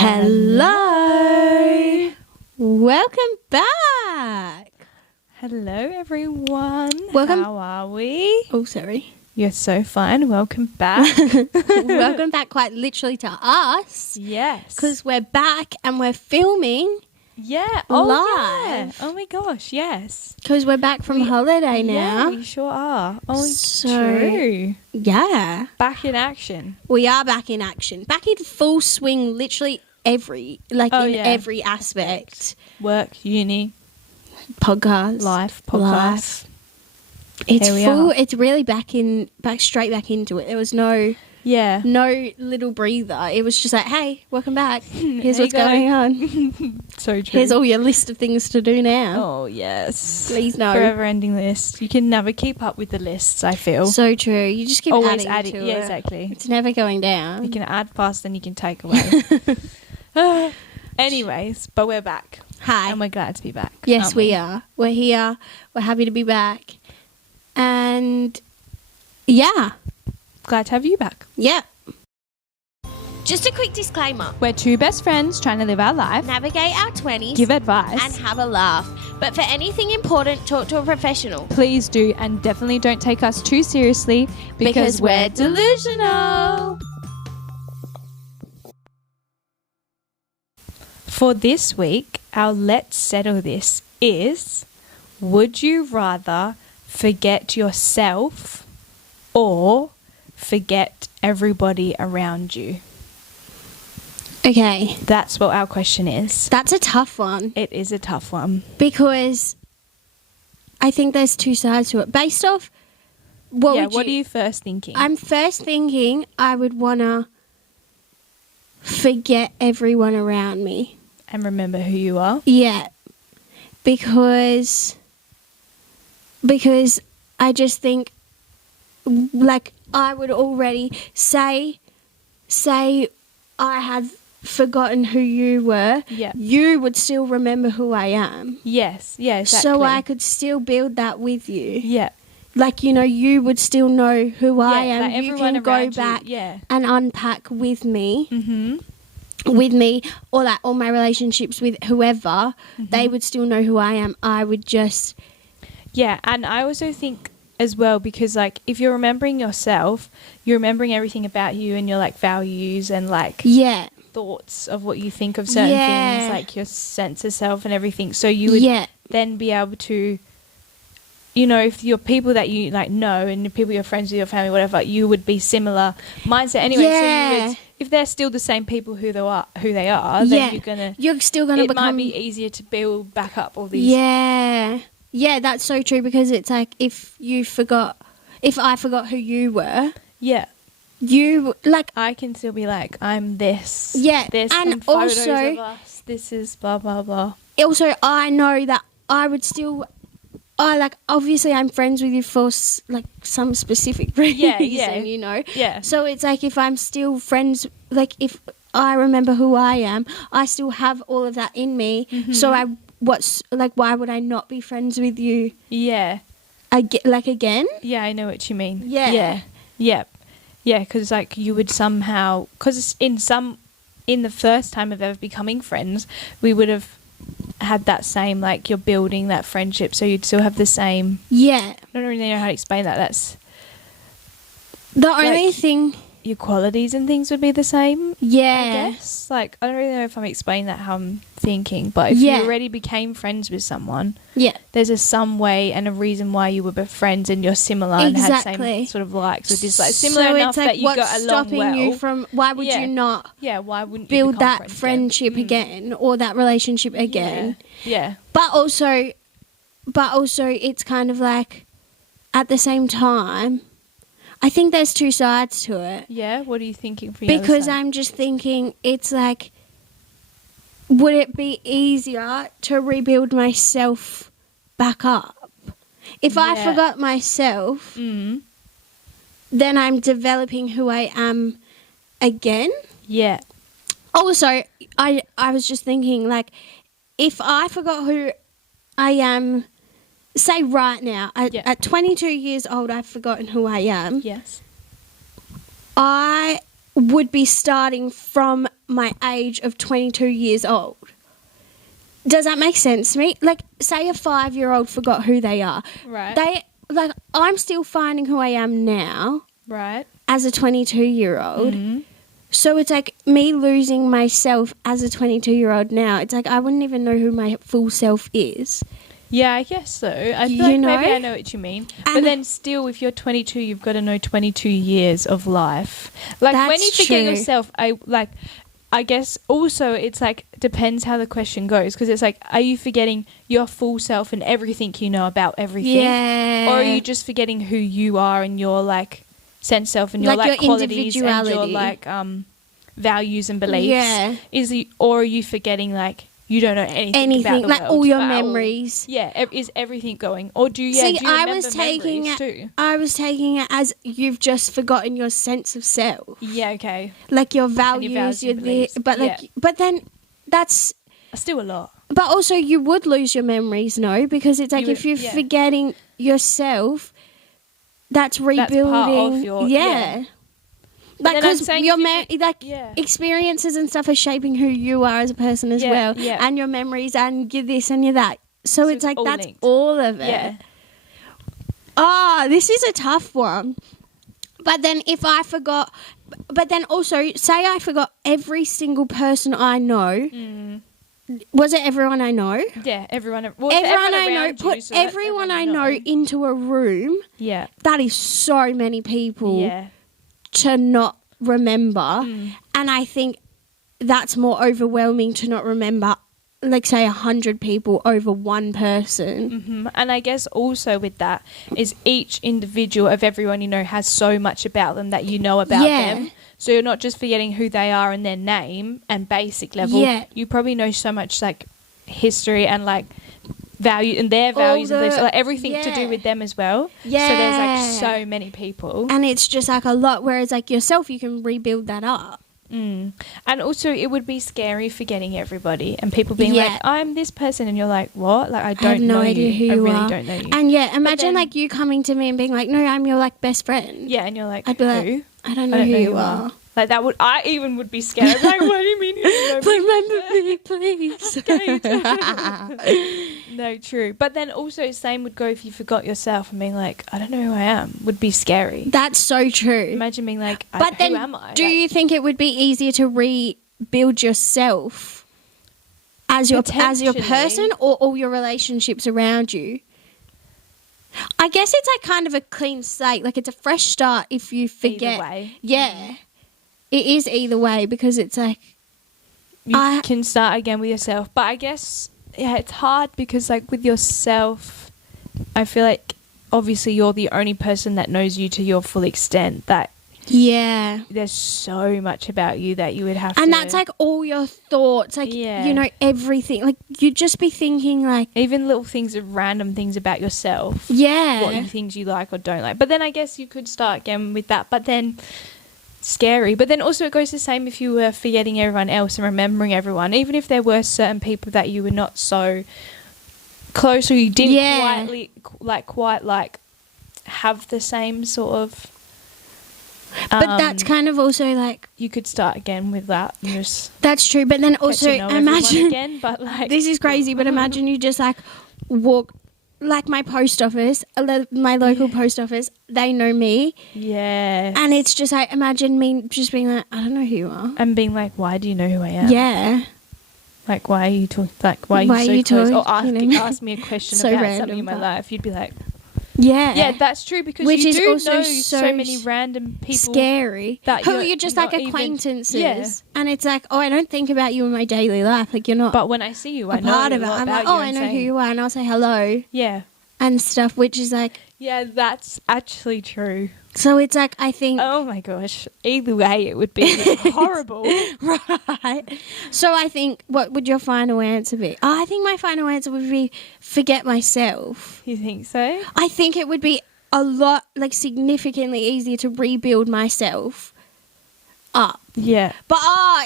Hello. Welcome back. Hello, everyone. Welcome. How are we? Oh, sorry. You're so fine. Welcome back. Welcome back quite literally to us. Yes. Because we're back and we're filming. Yeah. live. Yeah. Oh, my gosh. Yes. Because we're back from holiday Yeah, now. we sure are. Oh, So- true. Yeah. Back in action. We are back in action. Back in full swing, literally every aspect. Work, uni, Podcast. life, podcast. It's Here we full. are. It's really straight back into it. There was no Yeah. little breather. It was just like, hey, welcome back. Here's There what's you go. going on. So true. Here's all your list of things to do now. Oh, yes. Please no. Forever ending list. You can never keep up with the lists, I feel. So true. You just keep Always adding adding. to Yeah, it. exactly. It's never going down. You can add fast and you can take away. Anyways, but we're back. Hi. And we're glad to be back. Yes, aren't we are. We're here. We're happy to be back. And yeah. Glad to have you back. Yeah. Just a quick disclaimer. We're two best friends trying to live our life, Navigate our 20s give advice. and have a laugh. But for anything important, talk to a professional. Please do, and definitely don't take us too seriously because we're delusional. For this week, our Let's Settle This is, would you rather forget yourself or forget everybody around you? Okay. That's what our question is. That's a tough one It is a tough one. because I think there's two sides to it. Based off what What are you first thinking? I'm first thinking I would want to forget everyone around me. And remember who you are. Yeah. Because I just think like I would already say I had forgotten who you were. Yeah. You would still remember who I am. Yes. Yeah, exactly. So I could still build that with you. Yeah. Like, you know, you would still know who I am. like You everyone can go around you, back yeah. and unpack with me. Mm-hmm. With me, or like all my relationships with whoever, Mm-hmm. they would still know who I am. I would just, Yeah, and I also think as well, because like if you're remembering yourself, you're remembering everything about you and your like values and like yeah, thoughts of what you think of certain Yeah. things, like your sense of self and everything. So you would yeah, then be able to, you know, if you're people that you like know and the people you're friends with, your family, whatever, you would be similar mindset anyway. So you Yeah. would, if they're still the same people who they are, yeah. then You're still gonna it become. might be easier to build back up all these. Yeah, yeah, that's so true because it's like if I forgot who you were, Yeah. you like. I can still be like, I'm this. Yeah, This and and photos also- of us. This is blah, blah, blah. Also, I know that I would still. Obviously I'm friends with you for like some specific reason, yeah. you know. Yeah. So it's like if I'm still friends, like if I remember who I am, I still have all of that in me. Mm-hmm. So why would I not be friends with you Yeah. again? Yeah, I know what you mean. Yeah. Yeah. Yeah. Yeah, because like you would somehow, because in the first time of ever becoming friends, we would have had that same, like you're building that friendship. So you'd still have the same, Yeah. I don't really know how to explain that. That's The only Like- thing, your qualities and things would be the same. I yeah. guess. Like, I don't really know if I'm explaining that how I'm thinking, but if Yeah. you already became friends with someone, Yeah. there's some way and a reason why you were friends and you're similar and had Exactly. same sort of likes or dislikes. Similar so enough it's like that you what's got along stopping well. you from, why would Yeah. you not Yeah, why wouldn't you build become that friends again? friendship again or that relationship again? Yeah. But also it's kind of like at the same time, I think there's two sides to it. Yeah, what are you thinking for your Because other side? I'm just thinking it's like, would it be easier to rebuild myself back up? If I Yeah. forgot myself, Mm. then I'm developing who I am again. Yeah. Also, I was just thinking, like, if I forgot who I am, say right now, Yeah. at 22 years old, I've forgotten who I am. Yes. I would be starting from my age of 22 years old. Does that make sense to me? Like, say a 5-year-old forgot who they are. Right. I'm still finding who I am now Right. as a 22-year-old. Mhm. So it's like me losing myself as a 22-year-old now. It's like I wouldn't even know who my full self is. Yeah, I guess so. I feel You like know? maybe I know what you mean. But And- then still, if you're 22, you've got to know 22 years of life. Like, when That's you forget true. yourself, I guess also it's like, depends how the question goes. Because it's like, are you forgetting your full self and everything you know about everything? Yeah. Or are you just forgetting who you are and your, like, sense self and your, Like, like, your qualities and your, individuality. like, values and beliefs? Yeah. Or are you forgetting, like, you don't know anything about the like world all your at memories. Yeah, is everything going? Or do you, See, do you I remember was taking memories it. too? I was taking it as you've just forgotten your sense of self, Yeah, okay. like your And values. your values Your and beliefs. but then that's. Still a lot. But also, you would lose your memories, no? Because it's like You if you're would- yeah. forgetting yourself, that's rebuilding. part of your- yeah. Like, then I'm because saying your if you yeah. experiences and stuff are shaping who you are as a person as Yeah, well, yeah. and your memories and your this and your that. So it's it's like all that's linked. all of it. Yeah. This is a tough one. But then also, say I forgot every single person I know. Was it everyone I know? Yeah, everyone. Well, Everyone I know, around you, put so that's everyone I know into a room. Yeah. That is so many people Yeah. to not remember. And I think that's more overwhelming to not remember, like, say, 100 people over one person. And I guess also with that is each individual of everyone you know has so much about them that you know about Yeah. them. So you're not just forgetting who they are and their name and basic level. Yeah. You probably know so much, like, history and, like, value and their values and beliefs, like, everything to do yeah. with them as well. Yeah. So there's, like, so many people. And it's just like a lot, whereas like yourself, you can rebuild that up. And also it would be scary forgetting everybody and people being Yeah. like, I'm this person, and you're like, what? Like, I I don't have no know idea you. who you I really are. don't know you. And yeah, imagine then- like you coming to me and being like, no, I'm your like best friend. Yeah, and you're like, I'd be like, who? I don't know who you are. Like, that would, I even would be scared. I'm like, what do you mean you don't know me? Remember me, please. No, true. But then also same would go if you forgot yourself and being like, I don't know who I am, would be scary. That's so true. Imagine being like, But then, who am I? do Like, you think it would be easier to rebuild yourself as your Potentially. person, or all your relationships around you? I guess it's like kind of a clean slate. Like, it's a fresh start if you forget. Either way. Yeah, it is either way, because it's like, You I- can start again with yourself. But I guess, yeah, it's hard because, like, with yourself, I feel like obviously you're the only person that knows you to your full extent, that yeah. there's so much about you that you would have to... And that's like all your thoughts, like, Yeah. you know, everything. Like, you'd just be thinking like, even little things, random things about yourself. yeah. What things you like or don't like. But then I guess you could start again with that. But then scary. But then also it goes the same if you were forgetting everyone else and remembering everyone. Even if there were certain people that you were not so close or you didn't Yeah. quite have the same sort of... But that's kind of also like, you could start again with that. And just that's true. But then get also to know everyone imagine, again. But like, this is crazy, but imagine you just like walk, like my post office, my local post office, they know me. yeah. And it's just like, imagine me just being like, I don't know who you are. And being like, why do you know who I am? Yeah. Like, why are you talking? Like, why Why are are you you so close? Or talking? ask me a question So about random, something in my but- life. You'd be like, Yeah. yeah, that's true, because Which you is do also know so so many random people. Scary. that Who you're you're just like not even- acquaintances. Yeah. And it's like, oh, I don't think about you in my daily life. Like, you're not But when I see you, I a know part a of it. lot I'm about like, you. oh, I know who you are, and I'll say hello Yeah. and stuff, which is like, Yeah, that's actually true. so it's like, I think, Oh my gosh. Either way, it would be horrible. right. So I think, what would your final answer be? I think my final answer would be forget myself. You think so? I think it would be a lot, like, significantly easier to rebuild myself up. Yeah. But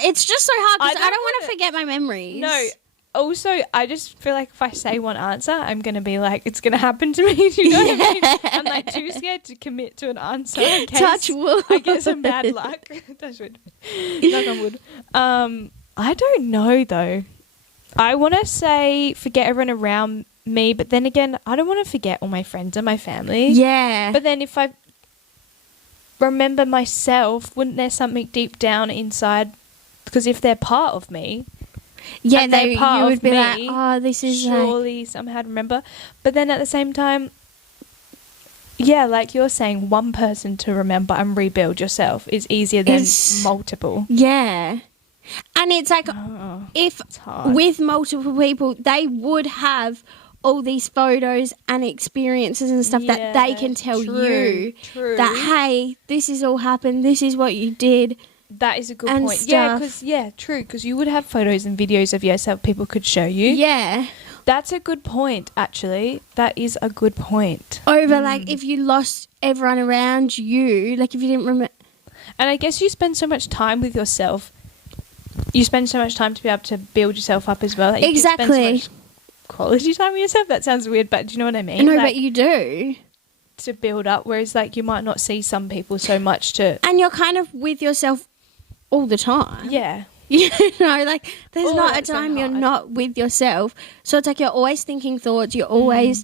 it's just so hard because I I don't don't want to wanna- forget my memories. No, also, I just feel like if I say one answer, I'm going to be like, it's going to happen to me. Do you know what I mean? I'm like too scared to commit to an answer in case Touch wood. I get some bad luck. Touch wood. Knock on wood. I don't know though. I want to say forget everyone around me, but then again, I don't want to forget all my friends and my family. Yeah. But then if I remember myself, wouldn't there something deep down inside? Because if they're part of me, yeah, and they're part you would of be me, like, oh, this is like... surely somehow I'd remember. But then at the same time, yeah, like you're saying, one person to remember and rebuild yourself is easier than multiple. Yeah. And it's like, if it's hard. with multiple people, they would have all these photos and experiences and stuff that they can tell you that, hey, this has all happened, this is what you did. That is a good and point. Stuff. Yeah, true, because you would have photos and videos of yourself people could show you. Yeah. That's a good point, actually. That is a good point. Over, like, if you lost everyone around you, like, if you didn't remember... And I guess you spend so much time with yourself. You spend so much time to be able to build yourself up as well. Like, you spend so much quality time with yourself. That sounds weird, but do you know what I mean? No, like, but you do. To build up, whereas, like, you might not see some people so much to... And you're kind of with yourself all the time. Yeah. You know, like, there's Oh, not a that's so time you're hard. not with yourself. So it's like you're always thinking thoughts, you're always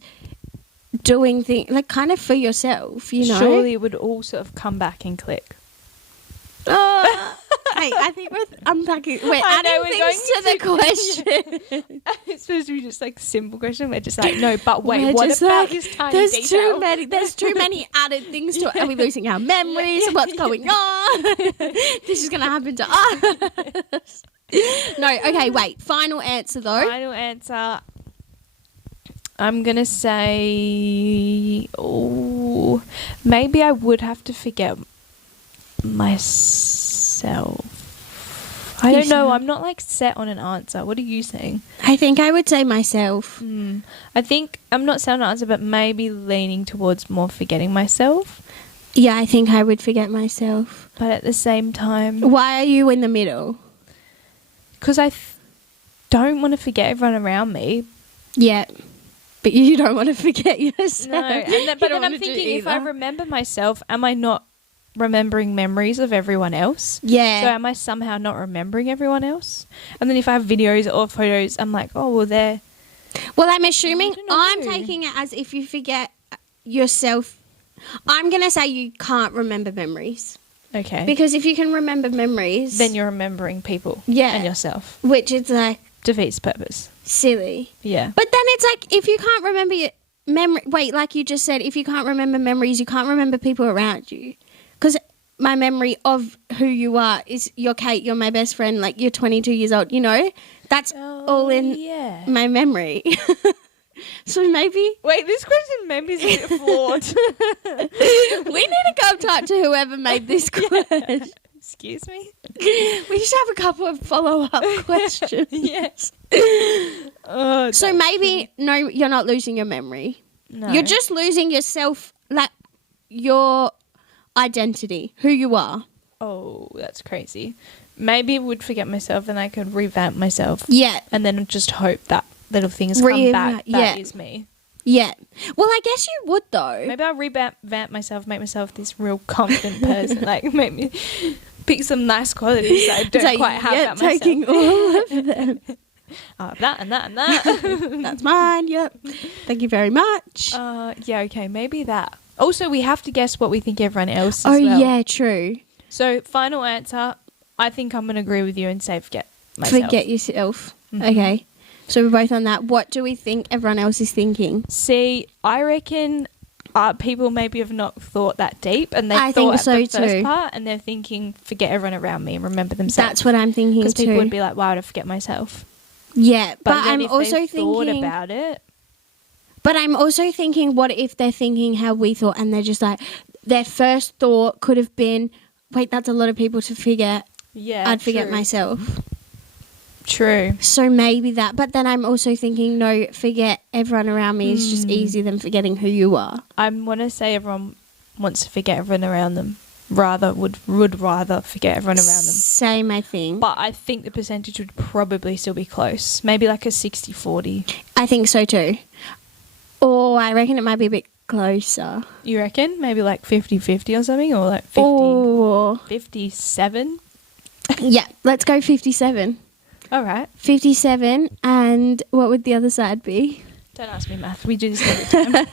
doing things, like, kind of for yourself, you know? Surely it would all sort of come back and click. Oh, hey, I think we're unpacking. We're adding things to the question. It's supposed to be just like a simple question. We're just like, no, but wait, We're what just about like, this tiny there's detail? There's too many added things to it. Are we losing our memories? What's going on? This is going to happen to us. No, okay, wait. Final answer, though. Final answer. I'm going to say, maybe I would have to forget myself. I don't know. I'm not like set on an answer. What are you saying? I think I would say myself. I think I'm not set on an answer, but maybe leaning towards more forgetting myself. Yeah, I think I would forget myself. But at the same time, Why are you in the middle? because I don't want to forget everyone around me. Yeah. But you don't want to forget yourself. No, but then I'm thinking, if I remember myself, am I not remembering memories of everyone else? Yeah. So am I somehow not remembering everyone else? And then if I have videos or photos, I'm like, oh, well, they're... Well, I'm assuming, I don't know. I'm taking it as if you forget yourself. I'm going to say you can't remember memories. Okay. Because if you can remember memories... Then you're remembering people. Yeah. And yourself. Which is like... Defeats purpose. Silly. Yeah. But then it's like, if you can't remember your memory... Wait, like you just said, if you can't remember memories, you can't remember people around you. Because my memory of who you are is you're Kate, you're my best friend, like you're 22 years old, you know? That's all in my memory. So maybe... Wait, this question maybe is a bit flawed. We need to go talk to whoever made this question. Excuse me? We should have a couple of follow-up questions. Yes. So maybe, no, you're not losing your memory. No. You're just losing yourself, like your identity, who you are. Oh, that's crazy. Maybe I would forget myself and I could revamp myself. Yeah. And then just hope that little things come back. That is me. Yeah. Well, I guess you would, though. Maybe I'll revamp myself, make myself this real confident person. Like, make me pick some nice qualities that I don't quite have about myself. Taking all of them. That and that and that. That's mine, yep. Thank you very much. Yeah, okay, maybe that. Also, we have to guess what we think everyone else as well. Yeah, true. So, final answer, I think I'm going to agree with you and say forget myself. Forget yourself. Mm-hmm. Okay. So we're both on that. What do we think everyone else is thinking? See, I reckon people maybe have not thought that deep, and I thought think at so the first too. part, and they're thinking forget everyone around me and remember themselves. That's what I'm thinking too. Because people would be like, why would I forget myself? Yeah, but then I'm if also they've thought thinking about it. But I'm also thinking, what if they're thinking how we thought, and they're just like, their first thought could have been, wait, that's a lot of people to forget. Yeah, I'd forget true. myself. True. So maybe that. But then I'm also thinking, no, forget everyone around me is just easier than forgetting who you are. I want to say everyone wants to forget everyone around them. would rather forget everyone around them. Same, I think. But I think the percentage would probably still be close. Maybe like a 60-40. I think so too. Or I reckon it might be a bit closer. You reckon? Maybe like 50-50 or something? Or like 57? Yeah, let's go 57. All right. 57, and what would the other side be? Don't ask me math. We do this every time.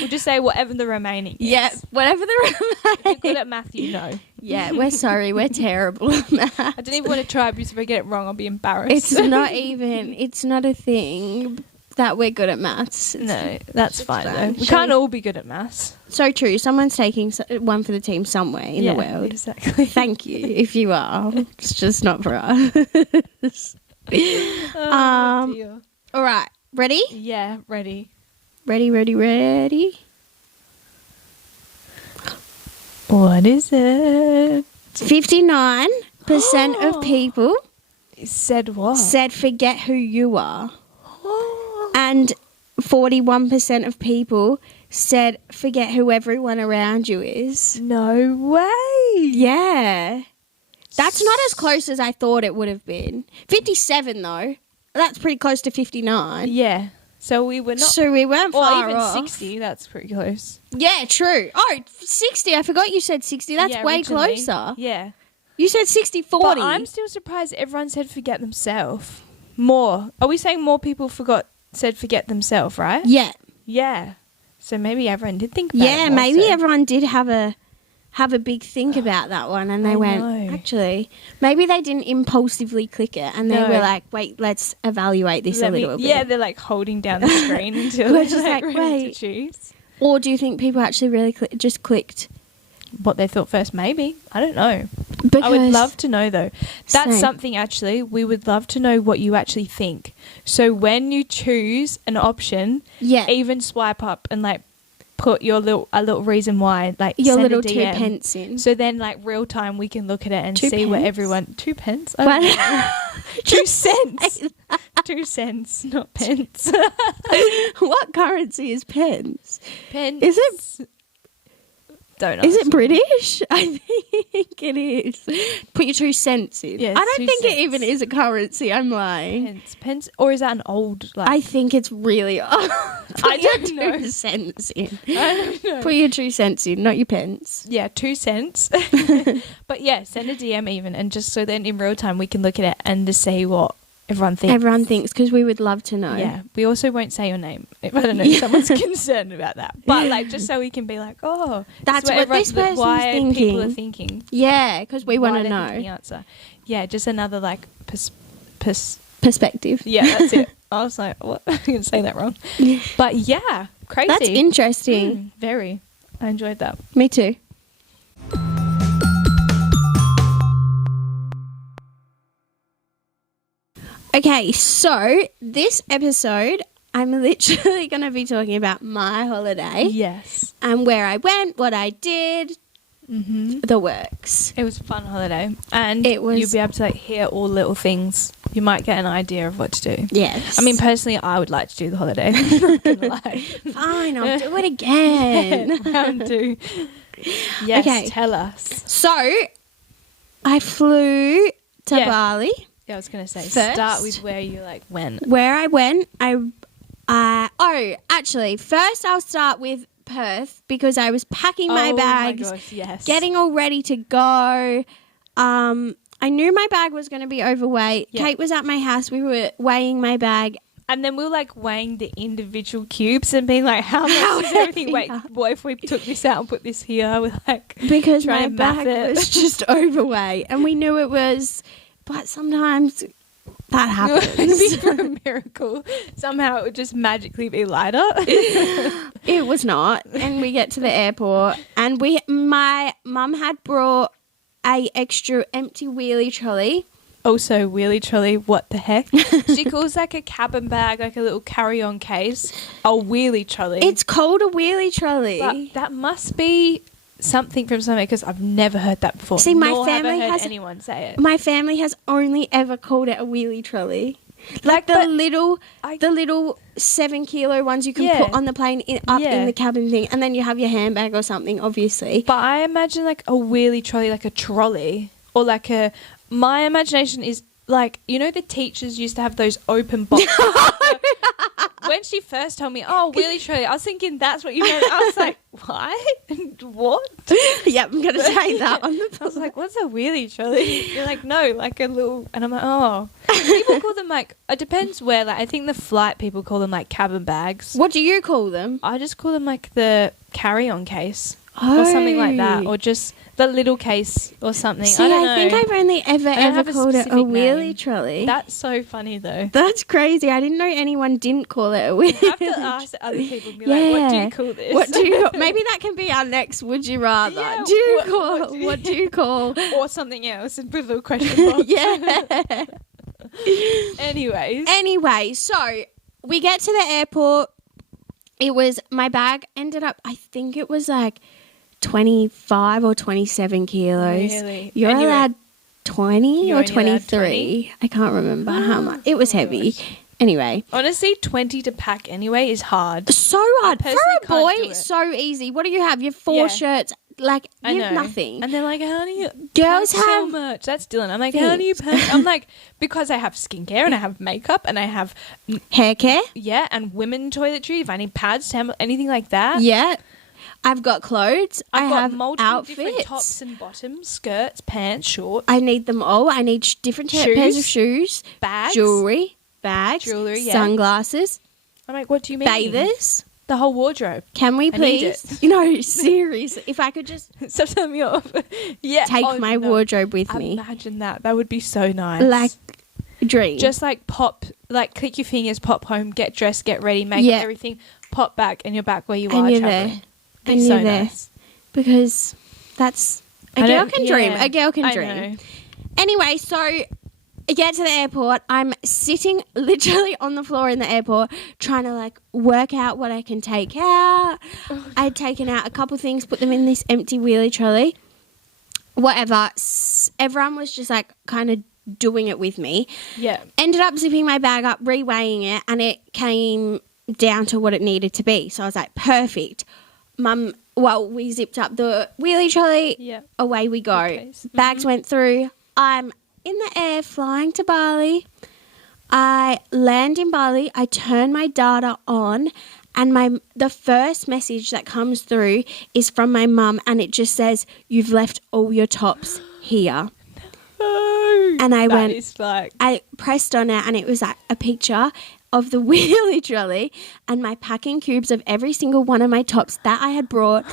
We'll just say whatever the remaining is. Yeah, whatever the If you're good at math, you know. Yeah, we're sorry. We're terrible at math. I don't even want to try because if I get it wrong, I'll be embarrassed. It's not a thing that we're good at maths. No, that's fine though. We Shall can't all be good at maths. So true. Someone's taking one for the team somewhere in the world. Exactly. Thank you, if you are. It's just not for us. Dear. All right. Ready? Yeah, ready. Ready. What is it? 59% of people Said what? said forget who you are. And 41% of people said forget who everyone around you is. No way. Yeah. That's not as close as I thought it would have been. 57 though. That's pretty close to 59. Yeah. So we were not. So we weren't or far even off. 60. That's pretty close. Yeah, true. Oh, 60. I forgot you said 60. That's Yeah, way originally. closer. Yeah. You said 60-40. But I'm still surprised everyone said forget themselves. More. Are we saying more people said forget themselves, right? Yeah. Yeah. So maybe everyone did think about it. Yeah, more maybe so. everyone did have a big think about that one, and they I went, know. actually, maybe they didn't impulsively click it, and they No. were like, wait, let's evaluate this a little bit. Yeah, they're like holding down the screen until We're they're just like like, ready wait. to choose. Or do you think people actually really just clicked? What they thought first, maybe. I don't know. Because I would love to know though. That's Same. something actually we would love to know what you actually think. So when you choose an option, Yeah. even swipe up and like put a little reason why, like Your send little a 2 DM. pence in. So then like real time we can look at it and 2 see what pence? everyone 2 pence. I don't know. 2 cents. 2 cents, not pence. What currency is pence? Pence. Is it? Don't Is ask it me. British? I think it is. Put your 2 cents in. Yeah, I it's don't 2 think it cents. even is a currency. I'm lying. Pence, or is that an old like? I think it's really old. Put I your don't know. 2 cents in. I don't know. Put your 2 cents in, not your pence. Yeah, 2 cents. But yeah, send a DM even, and just so then in real time we can look at it and just see what everyone thinks. Everyone thinks, because we would love to know. Yeah, we also won't say your name. If I don't know if someone's concerned about that, but like just so we can be like, oh, That's what this person's why people are thinking. thinking. Yeah, because we want Why to they're thinking the know. answer. Yeah, just another like Perspective. Yeah, that's it. I was like, what? I'm gonna say that wrong. But yeah, crazy. That's interesting. Very. I enjoyed that. Me too. Okay, so this episode, I'm literally going to be talking about my holiday Yes. and where I went, what I did, the works. It was a fun holiday, and It was- you'll be able to like hear all little things. You might get an idea of what to do. Yes. I mean, personally, I would like to do the holiday. I'm not gonna lie. fine, I'll do it again. Round 2. Yes, Okay. tell us. So, I flew to Yeah. Bali. Yeah, I was gonna say First- start with where you like went. Where I went, actually, first I'll start with Perth because I was packing my bags, Oh my gosh, yes. getting all ready to go. I knew my bag was going to be overweight. Yeah. Kate was at my house. We were weighing my bag. And then we were like weighing the individual cubes and being like, how How much does everything heavy weight? are What if we took this out and put this here? We're like, Because trying my to math bag it. was just overweight. And we knew it was, but sometimes that happens. for a miracle, somehow it would just magically be lighter. It was not. And we get to the airport and my mum had brought a extra empty wheelie trolley. Also, wheelie trolley, what the heck? She calls like a cabin bag, like a little carry-on case, a wheelie trolley. It's called a wheelie trolley. But that must be something from somewhere because I've never heard that before. See, my nor have I family heard has- anyone say it. My family has only ever called it a wheelie trolley. Like but the little 7 kilo ones you can Yeah. put on the plane up Yeah. in the cabin thing, and then you have your handbag or something, obviously. But I imagine like a wheelie trolley, like a trolley, or like a. My imagination is like, you know, the teachers used to have those open boxes. When she first told me, "Oh, wheelie trolley," I was thinking that's what you meant. I was like, "What? What?" Yep, I'm gonna say that on the. I was like, "What's a wheelie trolley?" You're like, "No, like a little," and I'm like, "Oh." People call them like. It depends where. Like, I think the flight people call them like cabin bags. What do you call them? I just call them like the carry-on case or something like that, or just the little case or something. See, I don't know. I think I've only ever have a called it a specific wheelie name. trolley. That's so funny though. That's crazy. I didn't know anyone didn't call it a wheelie. You have to ask other people and be like, "What do you call this?" What do you? Maybe that can be our next. Would you rather? Yeah, do you what- call? what do you- What do you call? or something else and put a little question box. Yeah. Anyways. Anyway, so we get to the airport. It was my bag ended up. I think it was like 25 or 27 kilos. Really? You're And you were- allowed 20 You're or only allowed 23. I can't remember how much. It was Oh my heavy. gosh. Anyway. Honestly, 20 to pack anyway is hard. So hard. For personally a can't boy, do it. it's so easy. What do you have? You have 4 Yeah. shirts. Like, I you know. have nothing. And they're like, "How do you Girls pack so have much?" That's Dylan. I'm like, "How do you things. pack?" I'm like, because I have skincare and I have makeup and I have Hair care. and women toiletry. If I need pads, anything like that. Yeah. I've got clothes. I've I got have multiple different outfits. tops and bottoms, skirts, pants, shorts, I need them all. I need different Shoes. pairs of shoes, bags, jewelry, bags, Jewelry, yeah. sunglasses, I'm like, "What do you mean?" bathers. The whole wardrobe. Can we I need please? No, seriously. If I could just Stop telling me off. Yeah. take oh, my no. wardrobe with me, Imagine that. That would be so nice. like dream. just like pop, like click your fingers, pop home, get dressed, get ready, make Yeah. everything, pop back, and you're back where you And are you're traveling. there. Be And so you're there. nice. Because that's a I girl don't- can dream. yeah. A girl can I dream. know. Anyway, so I get to the airport. I'm sitting literally on the floor in the airport trying to like work out what I can take out. I'd taken out a couple things, put them in this empty wheelie trolley. Whatever. Everyone was just like kind of doing it with me. Yeah. Ended up zipping my bag up, reweighing it, and it came down to what it needed to be. So I was like, perfect. Mum, well, we zipped up the wheelie trolley. Yeah. Away we go. Suitcase. Bags went through. I'm in the air flying to Bali. I land in Bali. I turn my data on, and the first message that comes through is from my mum, and it just says, "You've left all your tops here." Oh, And I that went- is like, I pressed on it, and it was like a picture of the wheelie trolley, and my packing cubes of every single one of my tops that I had brought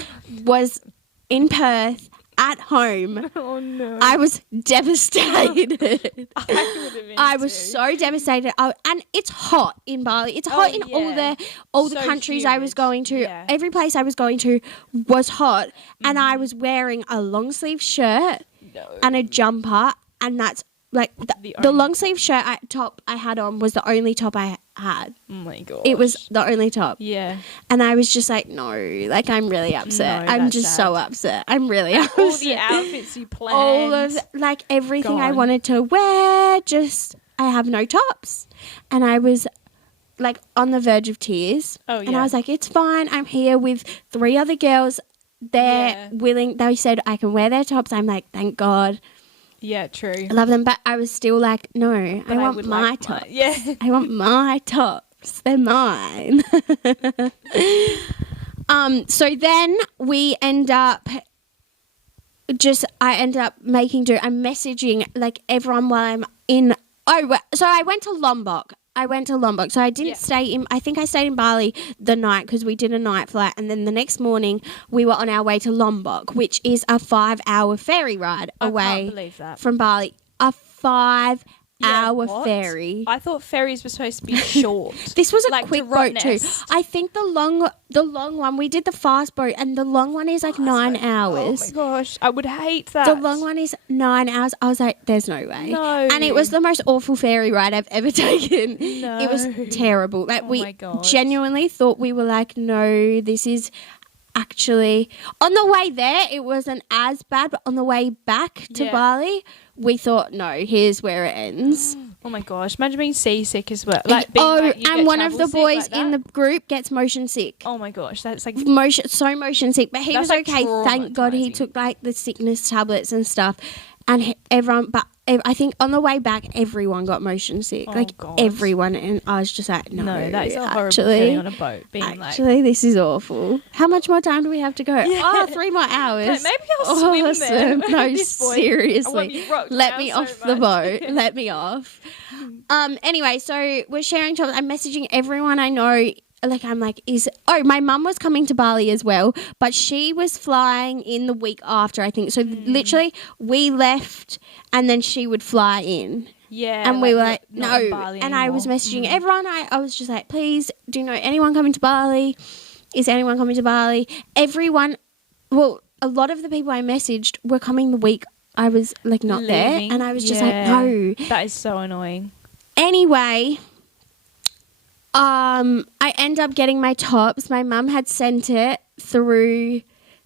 was in Perth at home. oh no. I was devastated. I would have been I was too. so devastated. And it's hot in Bali. It's hot in yeah. all the So countries I was humid. going to. Yeah. Every place I was going to was hot, and I was wearing a long sleeve shirt No. and a jumper, and that's like The the only long sleeve shirt top I had on was the only top I had. Oh my god. It was the only top. Yeah. And I was just like, no, like I'm really upset. No, I'm that's just sad. so upset. I'm really upset. All the outfits you planned. All of like everything I Gone. wanted to wear, just I have no tops. And I was like on the verge of tears. Oh, And I yeah. was like, it's fine. I'm here with 3 other girls. They're Yeah. willing. They said I can wear their tops. I'm like, thank God. Yeah, true. I love them. But I was still like, no, I But want would my like tops. Yeah. I want my tops. They're mine. So then we end up I end up making do. I'm messaging like everyone while I'm in. So I went to Lombok. So I didn't Yeah. stay in. I think I stayed in Bali the night because we did a night flight, and then the next morning we were on our way to Lombok, which is a 5-hour ferry ride I away can't believe that. from Bali. A 5-hour what? ferry. I thought ferries were supposed to be short. This was a Like quick to boat too. Rottnest. I think the long one, we did the fast boat, and the long one is like 9 hours. Oh my gosh, I would hate that. The long one is 9 hours. I was like, there's no way. No. And it was the most awful ferry ride I've ever taken. It was No. terrible. Like Oh we my gosh. genuinely thought we were like, no, this is actually on the way there it wasn't as bad, but on the way back to Yeah. Bali, we thought, no, here's where it ends. Oh my gosh, imagine being seasick as well. Like being, And one of the boys in the group gets motion sick. Oh my gosh, that's like motion sick, but he That's, was like, okay. Thank God he traumatising. took like the sickness tablets and stuff, and I think on the way back everyone got motion sick, gosh. everyone, and I was just like, no, that is a horrible feeling on a boat. Being this is awful. How much more time do we have to go? Oh, 3 more hours. Okay, maybe I'll swim there. No, This point, I wanna seriously. be rocked Let around me so off the much. boat. Let me off. Anyway, so we're sharing topics. I'm messaging everyone I know. Like, I'm like, my mum was coming to Bali as well, but she was flying in the week after, I think. So literally we left and then she would fly in. Yeah. And we were like, not in no. Bali And I was anymore. messaging everyone. I was just like, please, do you know anyone coming to Bali? Is anyone coming to Bali? Everyone, well, a lot of the people I messaged were coming the week I was like not there. Leaving. And I was just like, no. That is so annoying. Anyway, I end up getting my tops. My mum had sent it through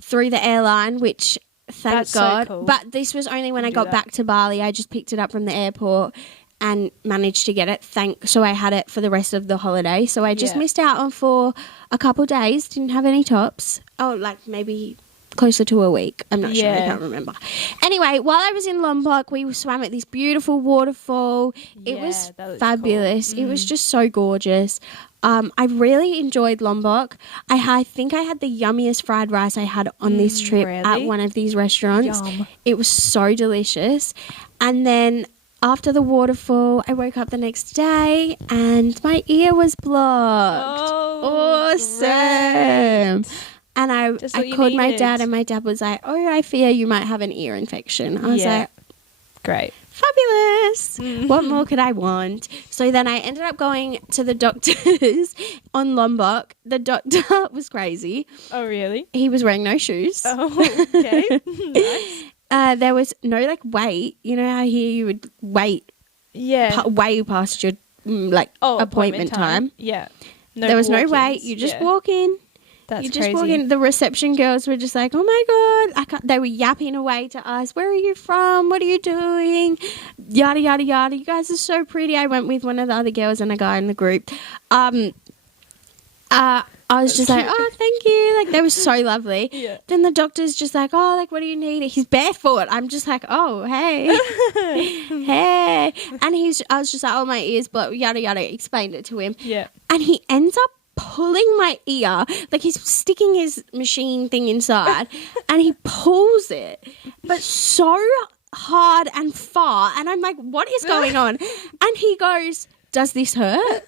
the airline, which thank That's so God. cool. But this was only when I do got that. back to Bali. I just picked it up from the airport and managed to get it. So I had it for the rest of the holiday. So I just Yeah. missed out on for a couple of days. Didn't have any tops. Oh, like maybe closer to a week. I'm not sure. I Yeah. can't remember. Anyway, while I was in Lombok, we swam at this beautiful waterfall. It Yeah, was that looks fabulous. cool. It was just so gorgeous. I really enjoyed Lombok. I think I had the yummiest fried rice I had on this trip at really? one of these restaurants. Yum. It was so delicious. And then after the waterfall, I woke up the next day and my ear was blocked. Oh, Awesome. And I Just what you called my needed. dad and my dad was like, oh, I fear you might have an ear infection. I was Yeah. like, Great. fabulous. What more could I want? So then I ended up going to the doctors on Lombok. The doctor was crazy. Oh, really? He was wearing no shoes. Oh, okay. Nice. There was no like wait. You know how here you would wait Yeah. way past your appointment time. Yeah. There was no walk-ins. wait. You just Yeah. walk in. That's You just crazy. walk in. The reception girls were just like, oh my God. They were yapping away to us. Where are you from? What are you doing? Yada, yada, yada. You guys are so pretty. I went with one of the other girls and a guy in the group. I was just like, oh, thank you. Like, they were so lovely. Yeah. Then the doctor's just like, oh, like, what do you need? He's barefoot. I'm just like, oh, hey. Hey. And I was just like, oh, my ears, but yada, yada. Explained it to him. Yeah. And he ends up pulling my ear, like he's sticking his machine thing inside, and he pulls it, but so hard and far. And I'm like, what is going on? And he goes, does this hurt?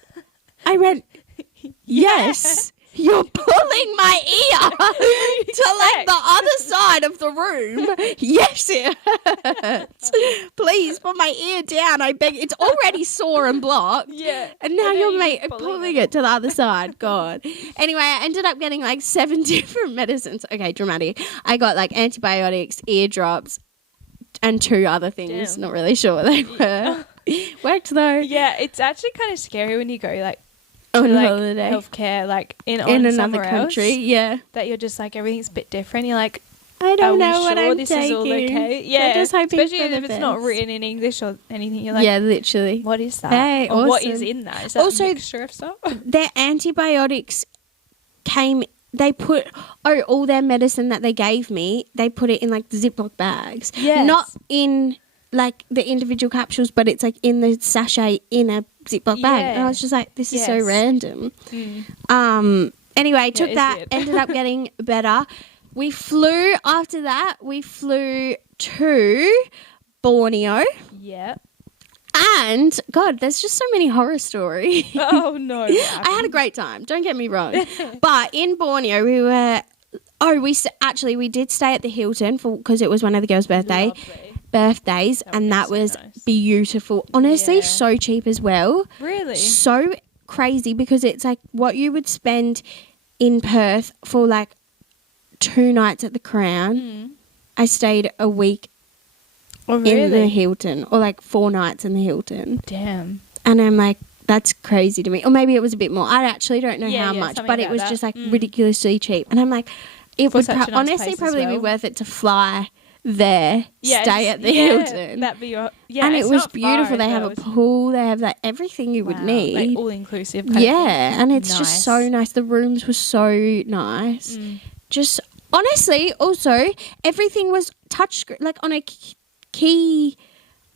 I went, yes. You're pulling my ear to like the other side of the room. Yes, it hurts. Please put my ear down. I beg. It's already sore and blocked. Yeah. And now And you're then you're pulling it to the other side. God. Anyway, I ended up getting like 7 different medicines. Okay, dramatic. I got like antibiotics, ear drops, and 2 other things. Damn. Not really sure what they were. Worked though. Yeah, it's actually kind of scary when you go like On to, like, holiday. healthcare, like in In somewhere another country. else, Yeah. that you're just like everything's a bit different. You're like, I are don't we know what sure I'm this taking. is all okay? Yeah, I'm just hoping especially for the if it's not best. written in English or anything. You're like, Yeah, literally. what is that? Hey, Or what awesome. is in that? Is that Also, a mixture of stuff? Their antibiotics they put all their medicine that they gave me, they put it in like the Ziploc bags. Yes. Not in like the individual capsules, but it's like in the sachet in a Ziploc bag. And I Yeah. was just like, this is so Yes. random. Mm. Anyway, took it's that, weird. ended up getting better. We flew to Borneo. Yeah. And God, there's just so many horror stories. Oh no. I had a great time. Don't get me wrong. But in Borneo, we did stay at the Hilton because it was one of the girls' birthdays, That would and be that so was nice. beautiful. Honestly, Yeah. so cheap as well. Really? So crazy because it's like what you would spend in Perth for like 2 nights at the Crown. Mm. I stayed a week Oh in the really? Hilton, or like 4 nights in the Hilton. Damn. And I'm like, that's crazy to me. Or maybe it was a bit more. I actually don't know Yeah, how yeah, much, something but it about was that. just like Mm. ridiculously cheap. And I'm like, it For would such a nice honestly place as probably be well. worth it to fly there, stay at the Hilton. That'd be your, and it it's was not beautiful. far They as have well. a pool. They have like everything you would Wow, need. like all inclusive. Yeah, and it's Nice. just so nice. The rooms were so nice. Just honestly, also everything was touchscreen, like on a key,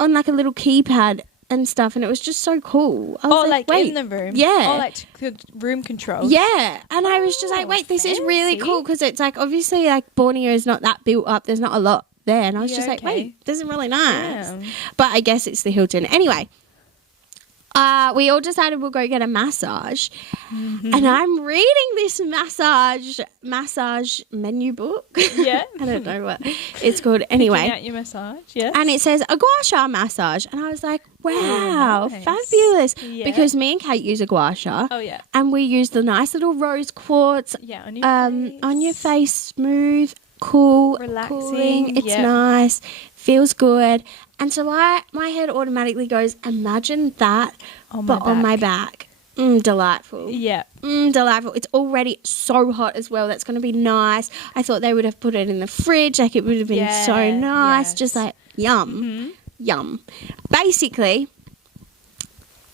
on like a little keypad and stuff, and it was just so cool. I was like wait, in the room. yeah. Oh, like room control. Yeah, and I was just like, wait, this is really fancy. cool because it's like obviously like Borneo is not that built up. There's not a lot there, and I was Yeah, just like, okay. wait, this is really nice. Damn. But I guess it's the Hilton anyway. We all decided we'll go get a massage, and I'm reading this massage menu book. Yeah. I don't know what it's called. Anyway, Picking out your massage. Yeah. and it says a gua sha massage, and I was like, wow, nice. fabulous, Yeah. because me and Kate use a gua sha. Oh yeah. And we use the nice little rose quartz Yeah. On your face. on your face, smooth, cool, Relaxing, cooling. It's yeah. nice, feels good. And so my head automatically goes, imagine that, On but my on my back. back. Delightful. Yeah. Delightful. It's already so hot as well. That's going to be nice. I thought they would have put it in the fridge. Like it would have been so Yeah, nice. yes. Just like yum. Mm-hmm. Yum. Basically,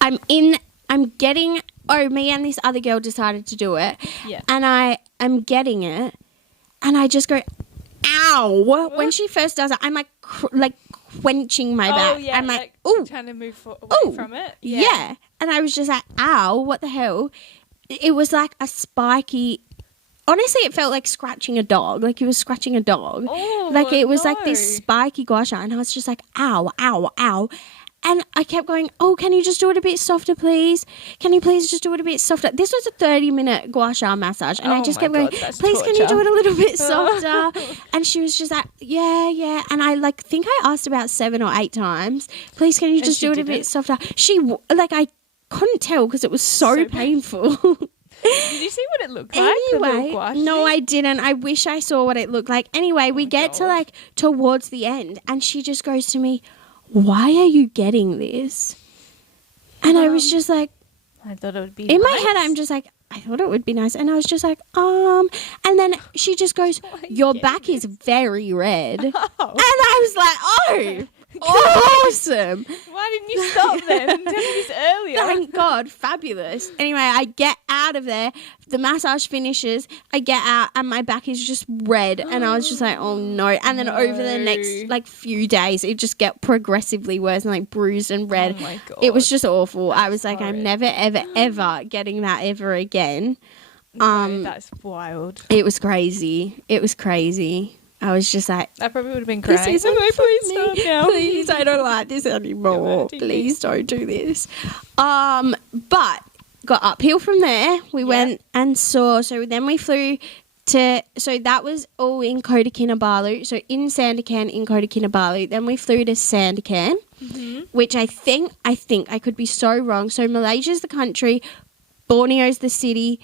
me and this other girl decided to do it. Yeah. And I am getting it. And I just go, ow. When she first does it, I'm like, quenching my back. Oh yeah. I'm like, ooh. Trying to move away Ooh. from it. Yeah. And I was just like, ow, what the hell? It was like a spiky. Honestly, it felt like scratching a dog. Like you were scratching a dog. Oh, like it was like no. this spiky gua sha. And I was just like, ow, ow, ow. And I kept going, oh, can you just do it a bit softer, please? Can you please just do it a bit softer? This was a 30-minute gua sha massage. And I Oh just my kept going, God, that's please, can you do torture. it a little bit softer? And she was just like, yeah. And I think I asked about 7 or 8 times, please, can you just she do it a didn't? bit softer? I couldn't tell because it was so painful. Did you see what it looked like? The little Anyway, gua no, sha? I didn't. I wish I saw what it looked like. Anyway, we get to God. like towards the end, and she just goes to me, "Why are you getting this?" And I was just like, I thought it would be in my nice. head, I'm just like, I thought it would be nice, and I was just like, And then she just goes, Why are you "Your getting back is very red," and Oh. I was like, "Oh, awesome." Why didn't you stop then? Tell me this earlier. Thank God, fabulous. Anyway, I get out of there. The massage finishes. I get out, and my back is just red. And I was just like, oh no. And then over the next few days, it just get progressively worse and like bruised and red. Oh my God. It was just awful. I was like, horrid. I'm never, ever, ever getting that ever again. No, that's wild. It was crazy. I was just like, That probably would have been this crazy. isn't Please for stop me. now. Please, I don't like this anymore. do Please don't do this. But got uphill from there. We went and saw. So then we flew to. So that was all in Kota Kinabalu. So in Sandakan, in Kota Kinabalu. Then we flew to Sandakan, which I think I could be so wrong. So Malaysia's the country, Borneo's the city.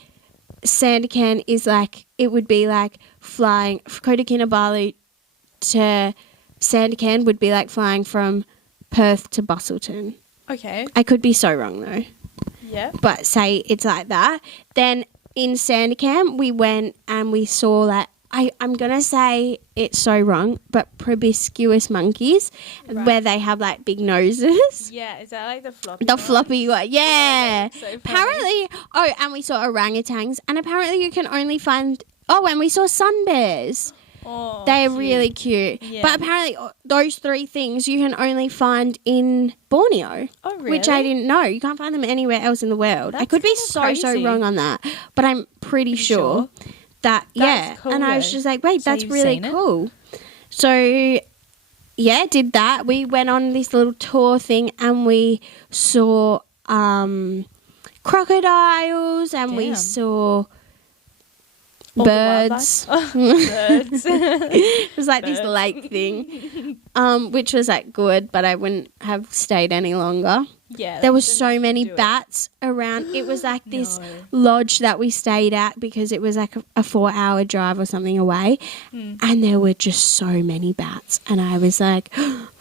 Sandakan is like, it would be like flying Kota Kinabalu to Sandakan would be like flying from Perth to Busselton. Okay. I could be so wrong though, Yeah. but say it's like that. Then in Sandakan we went and we saw like, I'm going to say it's so wrong, but proboscis monkeys, where they have like big noses. Yeah. Is that like the floppy? The one? floppy one, yeah. So funny. Apparently, and we saw orangutans, and apparently you can only find, and we saw sun bears. Oh, They're cute. really cute. Yeah. But apparently those 3 things you can only find in Borneo, Oh, really? which I didn't know. You can't find them anywhere else in the world. I That's could be kinda so crazy. wrong on that, but I'm pretty sure that, That's cool and I was though. just like, wait, So that's you've really seen it? cool. So, yeah, did that. We went on this little tour thing and we saw crocodiles and we Damn. saw All the birds. Birds. It was like this Birds. lake thing, which was like good, but I wouldn't have stayed any longer. Yeah. There was that's so enough to many do it. bats around. It was like this No. lodge that we stayed at because it was like a 4-hour drive or something away. Mm. And there were just so many bats. And I was like,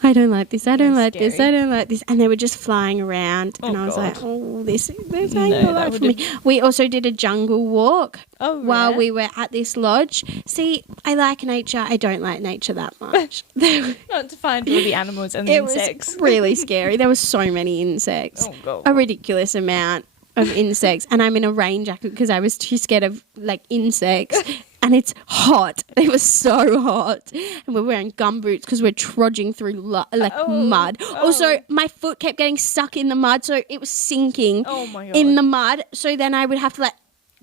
I don't like this. I don't like this. I scary. don't like this. And they were just flying around. Oh, and I was God. like, oh, this ain't No, the that life for me. would've- We also did a jungle walk Oh, while yeah? we were at this lodge. See, I like nature. I don't like nature that much. Not to find all the animals and the It insects. was really scary. There were so many insects. Oh, God. A ridiculous amount of insects. And I'm in a rain jacket because I was too scared of like insects. And it's hot. It was so hot. And we're wearing gumboots because we're trudging through mud. Also, my foot kept getting stuck in the mud, so it was sinking Oh, my God. in the mud. So then I would have to like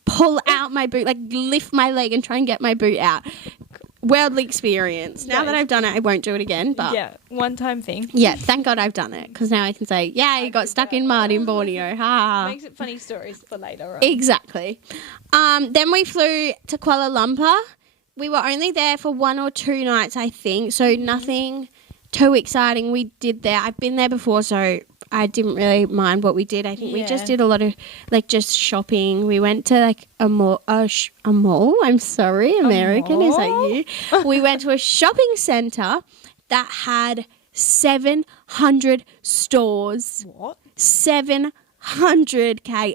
pull out my boot, like lift my leg and try and get my boot out. Worldly experience. Now that I've done it, I won't do it again. But Yeah, one-time thing. yeah, thank God I've done it because now I can say, yeah, you got stuck in mud in Borneo. Ha. Makes it funny stories for later on. Exactly. Then we flew to Kuala Lumpur. We were only there for 1 or 2 nights, I think, so nothing too exciting we did there. I've been there before, so I didn't really mind what we did. I think we just Yeah. did a lot of like just shopping. We went to like a mall. A mall. I'm sorry, American. Is that you? We went to a shopping center that had 700 stores. What? 700K.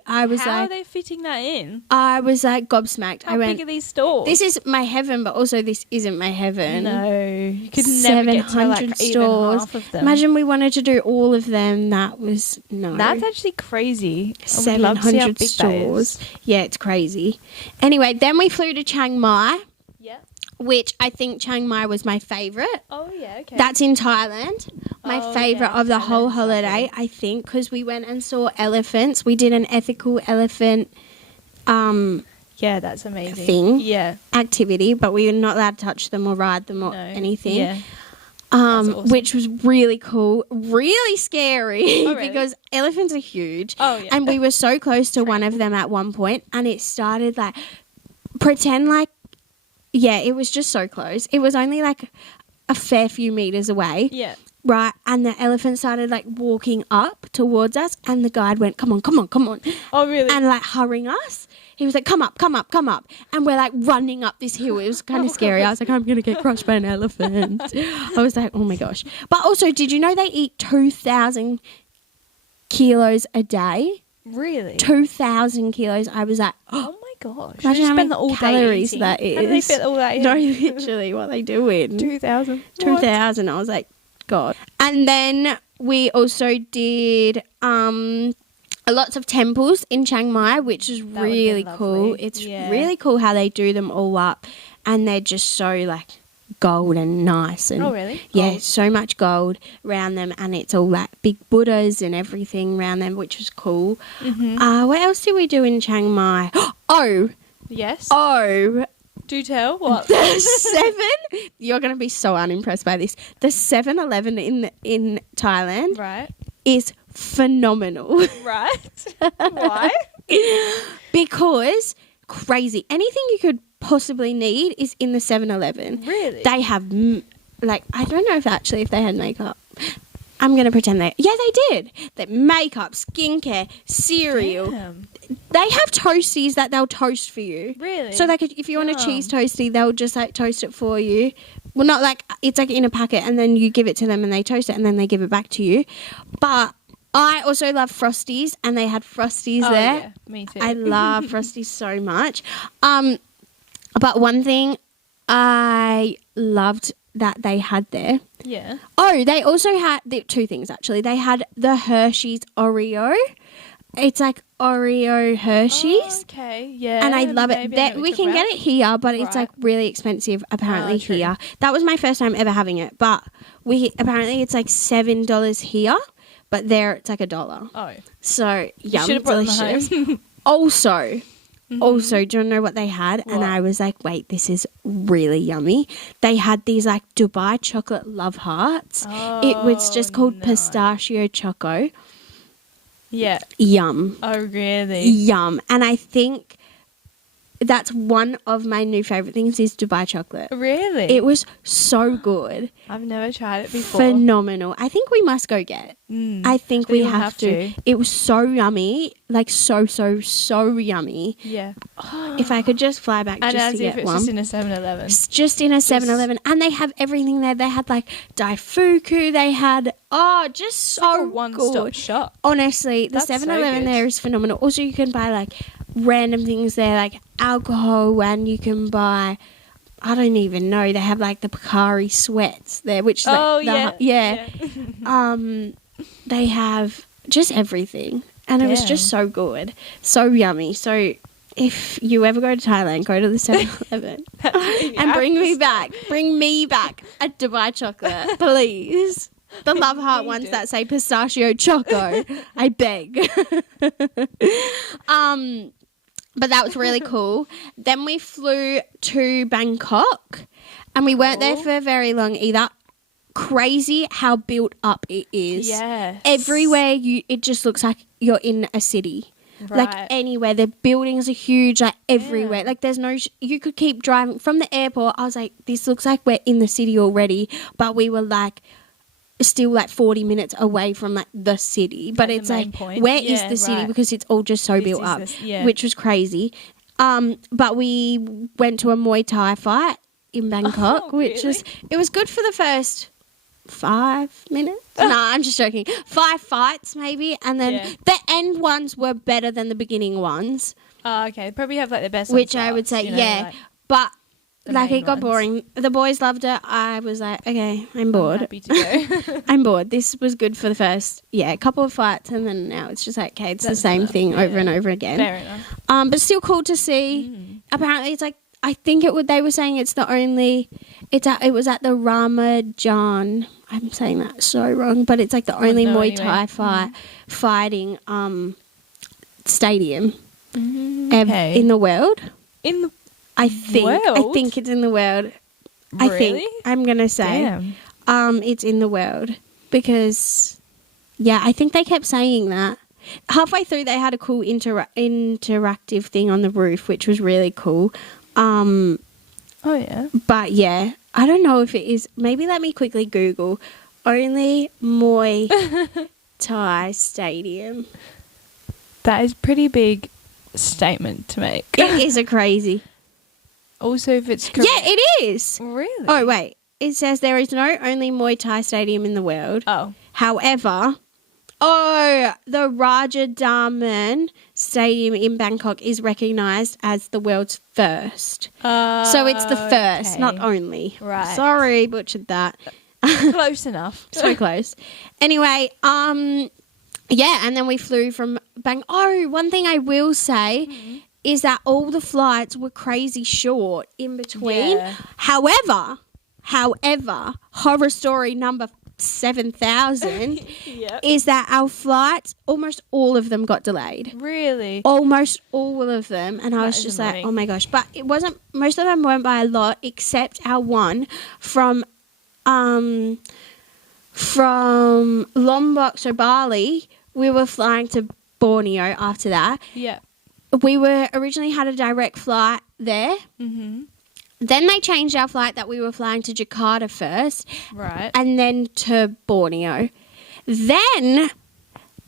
I was How like, are they fitting that in? I was like gobsmacked. How I big went, are these stores? this is my heaven, but also this isn't my heaven. No, you could never get to like even stores. half of them. Imagine we wanted to do all of them. That was no. That's actually crazy. I would love to see how 700 big stores. that is. Yeah, it's crazy. Anyway, then we flew to Chiang Mai, Yeah. which I think Chiang Mai was my favourite. Oh yeah. Okay. That's in Thailand. My Oh, favourite yeah, of the whole Thailand's holiday, lovely. I think, because we went and saw elephants. We did an ethical elephant yeah, that's amazing. thing. Yeah. activity, but we were not allowed to touch them or ride them or No. anything. Yeah. That's awesome. Which was really cool, really scary Oh, really? because elephants are huge. Oh yeah. And we were so close to one of them at one point, and it started like pretend like it was just so close. It was only like a fair few meters away. yeah. Right, and the elephant started like walking up towards us, and the guide went, "Come on, come on, come on," Oh really? and like hurrying us. He was like, "Come up, come up, come up," and we're like running up this hill. It was kind of scary. I was like, "I'm gonna get crushed by an elephant." I was like, "Oh my gosh!" But also, did you know they eat 2,000 kilos a day? Really? 2,000 kilos. I was like, Oh my gosh. imagine how many all day calories eating. that is. How do they fit all that in? No, literally, what they do in 2,000. 2,000. I was like, God. And then we also did lots of temples in Chiang Mai, which is would've really been cool. lovely. It's Yeah. really cool how they do them all up, and they're just so like gold and nice. And Oh really? yeah, Gold. so much gold around them, and it's all like big Buddhas and everything around them, which was cool. Mhm. What else did we do in Chiang Mai? Yes. Oh, Do tell what? the 7. You're going to be so unimpressed by this. The 7-Eleven in Thailand Right. is phenomenal. Right. Why? Because crazy. Anything you could possibly need is in the 7-Eleven. Really? They have I don't know if they had makeup. I'm going to pretend they did. They makeup, skincare, cereal. Damn. They have toasties that they'll toast for you. Really? So like if you want a Yum. cheese toasty, they'll just like toast it for you. Well, not like it's like in a packet, and then you give it to them and they toast it and then they give it back to you. But I also love Frosties, and they had Frosties Oh, there. yeah. Me too. I love Frosties so much. But one thing I loved that they had there. Yeah. Oh, they also had 2 things actually. They had the Hershey's Oreo. It's like Oreo Hershey's. Oh, okay. Yeah. And I love it. Maybe I know That what we you're can talking get it here, but it's Right. like really expensive apparently true. here. That was my first time ever having it, but apparently it's like $7 here, but there it's like $1. about. Oh. So You yum, should have brought delicious. them home. Also, do you know what they had? And What? I was like, wait, this is really yummy. They had these like Dubai chocolate love hearts. It was just called no. pistachio choco. Yeah. Yum. Oh, really? Yum. And I think that's one of my new favourite things is Dubai chocolate. Really? It was so good. I've never tried it before. Phenomenal. I think we must go get. I think we will have to. It was so yummy. Like so yummy. Yeah. If I could just fly back And just as to if get it's one. just in a 7-Eleven. It's just in a 7-Eleven. And they have everything there. They had like daifuku. They had, just so like a one-stop good. shop. Honestly, the That's so 7-Eleven good. there is phenomenal. Also, you can buy like random things there, like alcohol, and you can buy, I don't even know, they have like the Pocari sweats there, which is like yeah. they have just everything, and it was just so good, so yummy. So if you ever go to Thailand, go to the 7-Eleven and bring me back a Dubai chocolate, please. The love heart ones that say pistachio choco. I beg. But that was really cool. Then we flew to Bangkok, and we weren't there for very long either. Crazy how built up it is. Yes. Everywhere it just looks like you're in a city. Right. Like anywhere. The buildings are huge, like everywhere. Yeah. Like there's no, you could keep driving from the airport. I was like, this looks like we're in the city already, but we were like, still like 40 minutes away from like the city, but Like it's the main like point. where is Yeah, the city right. because it's all just so built up, which was crazy. But we went to a Muay Thai fight in Bangkok, which was good for the first 5 minutes. Nah, I'm just joking. 5 fights maybe, and then the end ones were better than the beginning ones. Oh, okay. Probably have like the best Which ones I would last, say, you know, yeah. like But the like main it got ones. boring. The boys loved it. I was like, okay, I'm I'm bored. happy to go. I'm bored. This was good for the first, couple of fights, and then now it's just like, okay, it's the That's same enough, thing yeah. over and over again. Fair enough. But still cool to see. Apparently, it's like I think they were saying it's the only. It was at the Ramajan. I'm saying that so wrong, but it's like the only know Muay anyway. Thai fighting stadium Okay. in the world. In the I think world? it's in the world. I Really? think I'm gonna say Damn. it's in the world because I think they kept saying that. Halfway through they had a cool interactive thing on the roof, which was really cool. Oh yeah. But I don't know if it is. Maybe let me quickly Google only Muay Thai stadium. That is pretty big statement to make. It is a crazy. Also, if it's correct. Yeah, it is. Really? Oh wait, it says there is no only Muay Thai stadium in the world. Oh. However, the Rajadarman Stadium in Bangkok is recognised as the world's first. So it's the first, not only. Right. Sorry, butchered that. Close enough. So close. Anyway, and then we flew from Bangkok. Oh, one thing I will say is that all the flights were crazy short in between. Yeah. However, horror story number 7,000 Yep. is that our flights, almost all of them got delayed. Really? Almost all of them. And I That was is just annoying. like, oh my gosh. But it wasn't, most of them weren't by a lot, except our one from Lombok, so Bali. We were flying to Borneo after that. Yeah. We were originally had a direct flight there. Mm-hmm. Then they changed our flight that we were flying to Jakarta first. Right. And then to Borneo. Then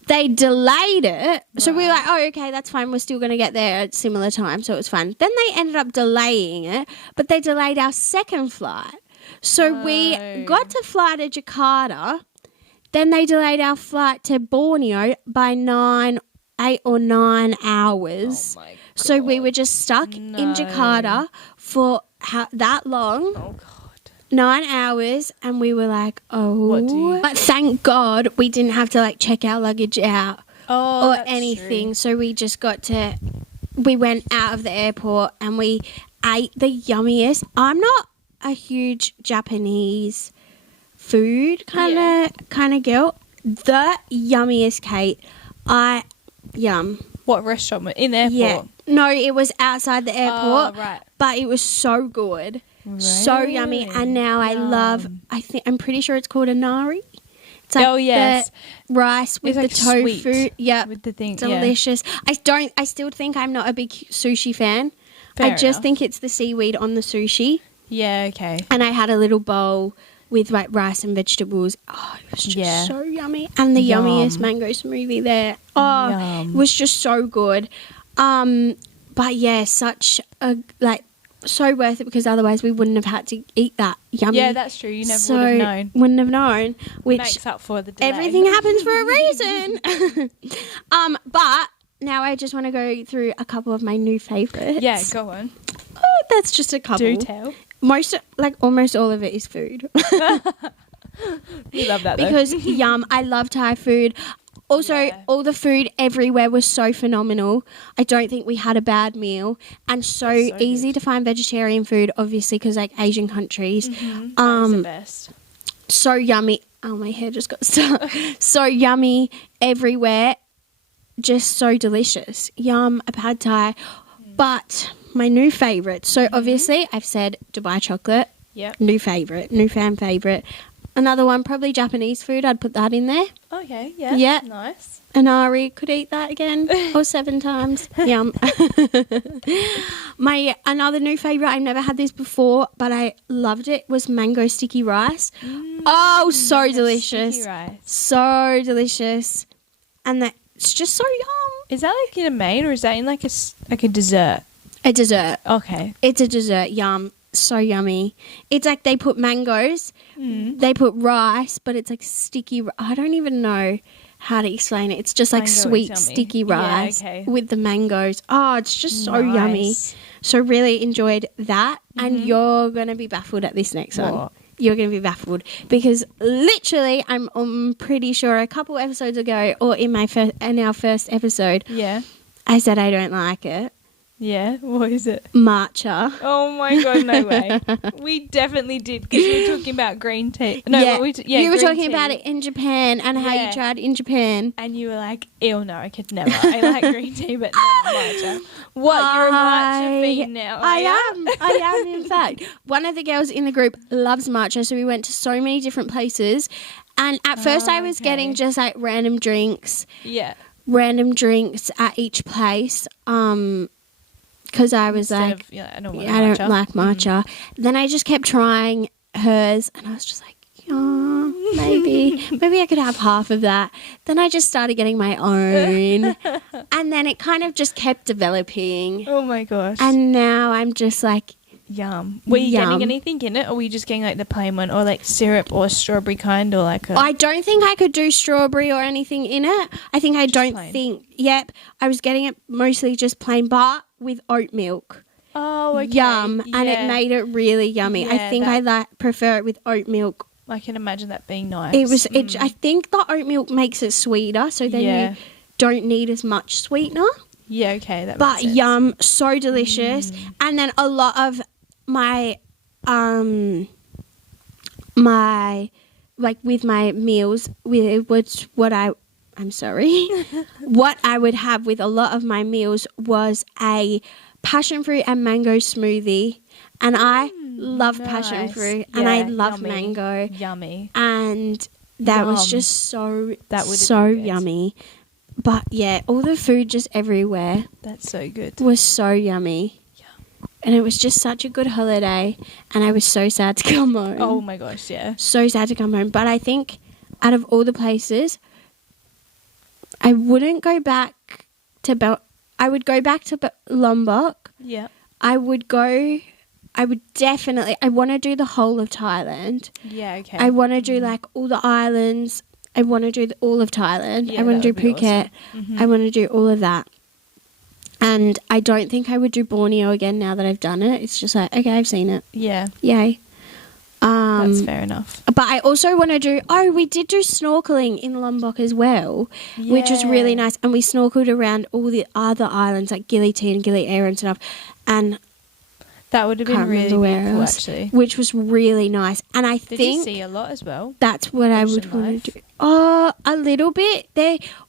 they delayed it. So we were like, oh, okay, that's fine. We're still going to get there at similar time. So it was fun. Then they ended up delaying it, but they delayed our second flight. So we got to fly to Jakarta. Then they delayed our flight to Borneo by 8 or 9 hours. Oh my God. So we were just stuck in Jakarta for that long. Oh God. 9 hours, and we were like, What do you- But thank God we didn't have to like check our luggage out Oh. or that's anything. true. So we just we went out of the airport and we ate the yummiest. I'm not a huge Japanese food kind of girl. The yummiest cake. Yum. What restaurant? In the airport? Yeah. No, it was outside the airport. Oh, right. But it was so good. So yummy. And now I love, I'm pretty sure it's called a nari. It's like the rice with It's the like tofu. sweet Yeah. with the thing. Delicious. I still think I'm not a big sushi fan. Fair I just enough. think it's the seaweed on the sushi. Yeah, okay. And I had a little bowl with like rice and vegetables. Oh, it was just so yummy. And the Yum. yummiest mango smoothie there. Oh, Yum. it was just so good. But yeah, such a like so worth it because otherwise we wouldn't have had to eat that yummy. Yeah, that's true. You never would have known. Wouldn't have known. Which Makes up for the delay. everything happens for a reason. But now I just want to go through a couple of my new favourites. Yeah, go on. Oh, that's just a couple. Do tell. Almost all of it is food. We love that though. Because yum, I love Thai food. Also, Yeah. all the food everywhere was so phenomenal. I don't think we had a bad meal, and so easy to find vegetarian food. Obviously, because like Asian countries, That is the best. so yummy. Oh, my hair just got stuck. So yummy everywhere, just so delicious. Yum, a pad Thai. But my new favourite. So obviously, I've said Dubai chocolate. Yep. New favourite, new fan favourite. Another one, probably Japanese food. I'd put that in there. Okay, yeah. Yeah. Nice. And Ari could eat that again or 7 times. Yum. My another new favourite, I've never had this before, but I loved it, was mango sticky rice. Oh, so Mango delicious. sticky rice. So delicious. And it's just so yum. Is that like in a main or is that in like a dessert? A dessert. Okay. It's a dessert. Yum. So yummy. It's like they put mangoes, they put rice, but it's like sticky. I don't even know how to explain it. It's just like Mango is sweet, yummy. sticky Yeah, rice okay. with the mangoes. Oh, it's just so yummy. Nice. So really enjoyed that. And you're going to be baffled at this next one. What? You're going to be baffled because literally I'm pretty sure a couple episodes ago or in our first episode, Yeah. I said I don't like it. Yeah. What is it? Matcha. Oh my god, no way. We definitely did because we were talking about green tea. No, yeah, you were green talking tea. about it in Japan and how Yeah. you tried in Japan. And you were like, ew, no, I could never. I like green tea, but not matcha. What? You're a matcha fiend now. I am, in fact. One of the girls in the group loves matcha, so we went to so many different places. And at first I was getting just like random drinks Yeah. at each place. Because I was Instead like, of, I don't want I matcha. don't like matcha. Then I just kept trying hers, and I was just like, oh, maybe I could have half of that. Then I just started getting my own, and then it kind of just kept developing. Oh my gosh. And now I'm just like, Yum. Were you Yum. getting anything in it, or were you just getting like the plain one, or like syrup or strawberry kind, or like a... I don't think I could do strawberry or anything in it. I think plain. Yep, I was getting it mostly just plain, but with oat milk. Oh, okay. Yum, and it Yeah. made it really yummy. I Yeah, think I prefer it with oat milk. I can imagine that being nice. It was. I think the oat milk makes it sweeter, so then Yeah. you don't need as much sweetener. Yeah, okay. That But makes sense. yum, so delicious. And then a lot of my with my meals, what I would have with a lot of my meals was a passion fruit and mango smoothie. And I love passion nice. fruit and I Yeah, love yummy. mango. Yummy. And that was Yum. just so That would've so been good. yummy. But yeah, all the food just everywhere That's so good. was so yummy. And it was just such a good holiday, and I was so sad to come home. Oh my gosh, yeah. So sad to come home. But I think out of all the places, I wouldn't go back to I would go back to Lombok. Yeah. I want to do the whole of Thailand. Yeah, okay. I want to do like all the islands. I want to do all of Thailand. Yeah, I want to that do would be Phuket. awesome. I want to do all of that. And I don't think I would do Borneo again now that I've done it. It's just like, okay, I've seen it. Yeah, Yay. that's fair enough. But I also want to do, we did do snorkeling in Lombok as well, which was really Yeah. nice. And we snorkeled around all the other islands like Gili T and Gili Air and stuff. And That would have can't been really remember where beautiful, else, actually. which was really nice. And I Did you think see a lot as well? that's what I Ocean would want life? to do. A little bit.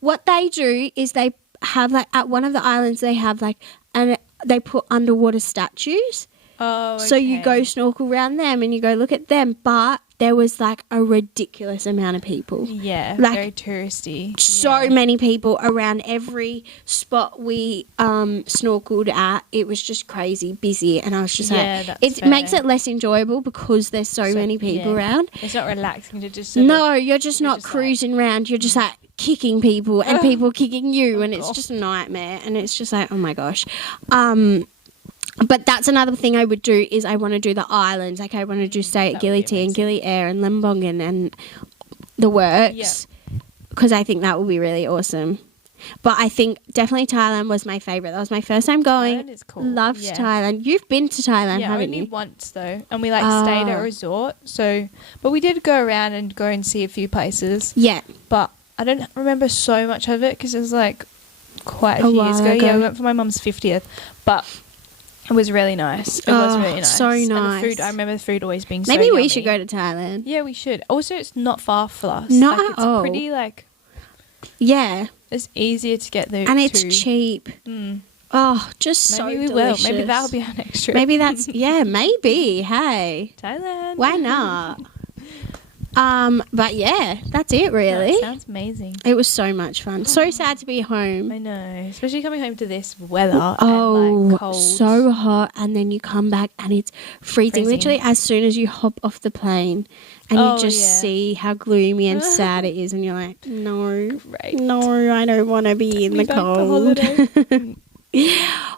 What they do is they have like at one of the islands they have like and they put underwater statues. Oh, okay. So you go snorkel around them and you go look at them, but there was like a ridiculous amount of people. Yeah, Like, very touristy. So many people around every spot we snorkeled at. It was just crazy busy, and I was just Yeah, like, that's it fair. makes it less enjoyable because there's so many people around. It's not relaxing to just sort No, of, you're just not just like- cruising around. You're just like kicking people and people kicking you, and it's God. just a nightmare. And it's just like, oh my gosh. But that's another thing I would do is I want to do the islands. Like I want to do stay at That would Gili be T and amazing. Gili Air and Limbongan and the works because I think that will be really awesome. But I think definitely Thailand was my favourite. That was my first time going. Thailand is cool. Loved Yeah. Thailand. You've been to Thailand, Yeah, haven't only you? once though, and we stayed at a resort. So, but we did go around and go and see a few places. Yeah. But I don't remember so much of it because it was like quite a few years while ago. Yeah, ago. we went for my mum's 50th, but it was really nice. It was really nice. so And the nice. food, I remember the food always being so Maybe we yummy. should go to Thailand. Yeah, we should. Also, it's not far for us. Not like, at it's all. pretty Yeah. it's easier to get there. And it's cheap. Mm. Oh, just Maybe so we delicious. will. Maybe that'll be our next trip. Maybe that's maybe. Hey, Thailand. why not? But yeah, that's it really. That sounds amazing. It was so much fun. So sad to be home. I know, especially coming home to this weather. Oh, and like cold. so hot, and then you come back and it's freezing. Freezing. Literally, as soon as you hop off the plane, and Oh, you just yeah. see how gloomy and sad it is, and you're like, no, Great. no, I don't want to be in Me the back to cold. holiday.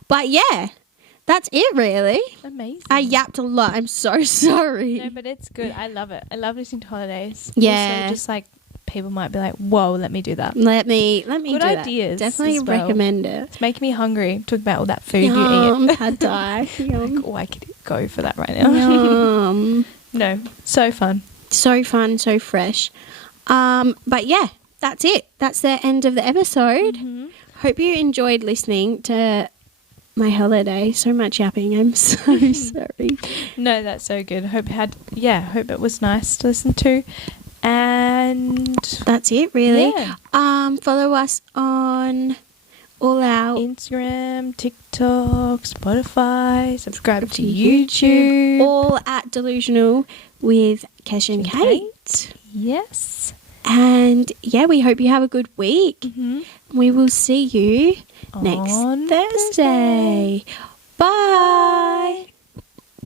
But yeah, that's it really. Amazing. I yapped a lot. I'm so sorry. No, but it's good. I love it. I love listening to holidays. Yeah. Also, just like people might be like, "Whoa, let me do that." Let me Good do that. ideas Definitely as well. recommend it. It's making me hungry. Talk about all that food Yum, you eat. pad thai. Yum. Like, oh, I could go for that right now. Yum. No, so fun. So fun, so fresh. But yeah, that's it. That's the end of the episode. Mm-hmm. Hope you enjoyed listening to my holiday. So much yapping. I'm so sorry. No, that's so good. Hope it was nice to listen to. And That's it, really. Yeah. Follow us on all our Instagram, TikTok, Spotify, subscribe to YouTube. all at Delusional with Kesh and Kate. Yes. And yeah, we hope you have a good week. Mm-hmm. We will see you On next Thursday. Bye.